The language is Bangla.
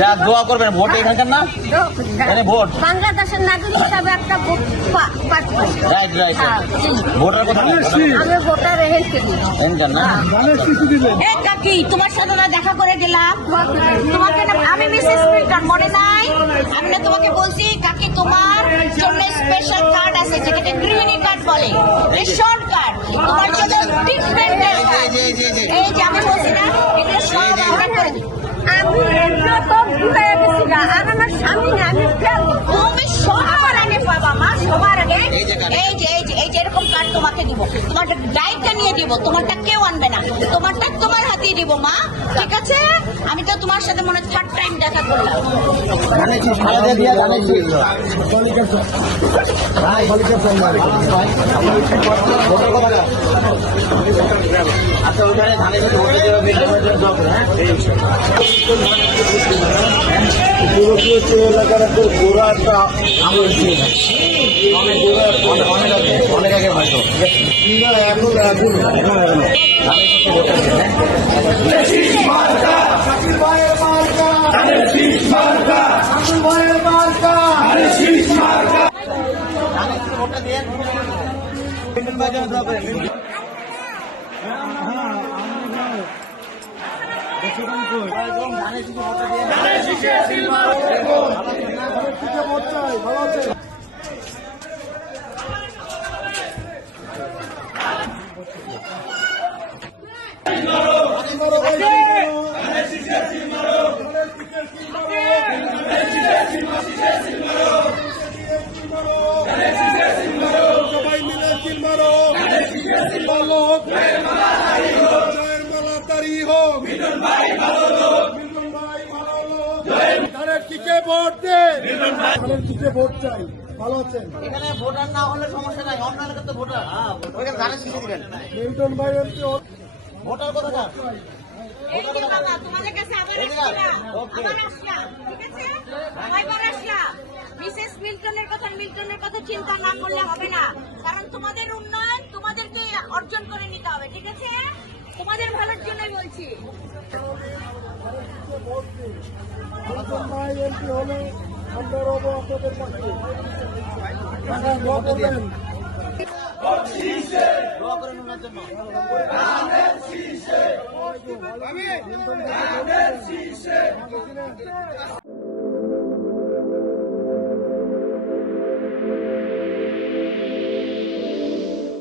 যা দোয়া করবেন, ভোট এখানকার না, ভোট বাংলাদেশের নাগরিক হিসাবে একটা ভোট রাইট রাইট। ভোটার কথা আমি ভোটার কাকি তোমার সাথে না দেখা করে গেলাম তোমাকে না, আমি মিসেস মিল্টন মনে নাই, আমি না তোমাকে বলছি কাকি তোমার জন্য স্পেশাল কার্ড আছে যেটাকে গৃহিণী কার্ড বলে, রেশন কার্ড, তোমার জন্য ট্রিটমেন্টের কার্ড। এই যে আমি বলছি না এটা সব আমরা করে দিই। আমি এটা তো ভুলে গেছি না, আর আমার স্বামী না, আমি তুমি সবার আগে পাবা মা, সবার আগে। এই যে এরকম কার্ড তোমাকে দিব, তোমারটা দায়িত্ব নিয়ে দিব, তোমারটা কেউ আনবে না, তোমারটা তোমার হাতেই দিব মা, ঠিক আছে? আমি তো তোমার সাথে মনে 3rd টাইম দেখা করলাম। আচ্ছা ওইখানে ধানের সাথে ভোটে এলাকার একটা গোড়া একটা অনেক আগে হয়তো এখন ভোট চাই, ভালো আছেন? এখানে ভোটার না হলে সমস্যা নাই, অন্য এলাকার তো ভোটার, ওইখানে ধানের শিখে দিবেন। মিল্টন ভাই এমপি ভোটার কোথাকার? এই যে বাবা তোমাদের কাছে আবার আসলাম, আবার আসলাম, ঠিক আছে? কয়বার আসলাম? মিসেস মিল্টনের কথা চিন্তা না করলে হবে না, কারণ তোমাদের উন্নয়ন তোমাদেরকে অর্জন করে নিতে হবে, ঠিক আছে? তোমাদের ভালোর জন্যই বলছি। মিল্টন ভাই এমপি হলে আমরা রব আপনাদের পাশে। দোয়া করবেন। দোয়া করেন ওনার জন্য।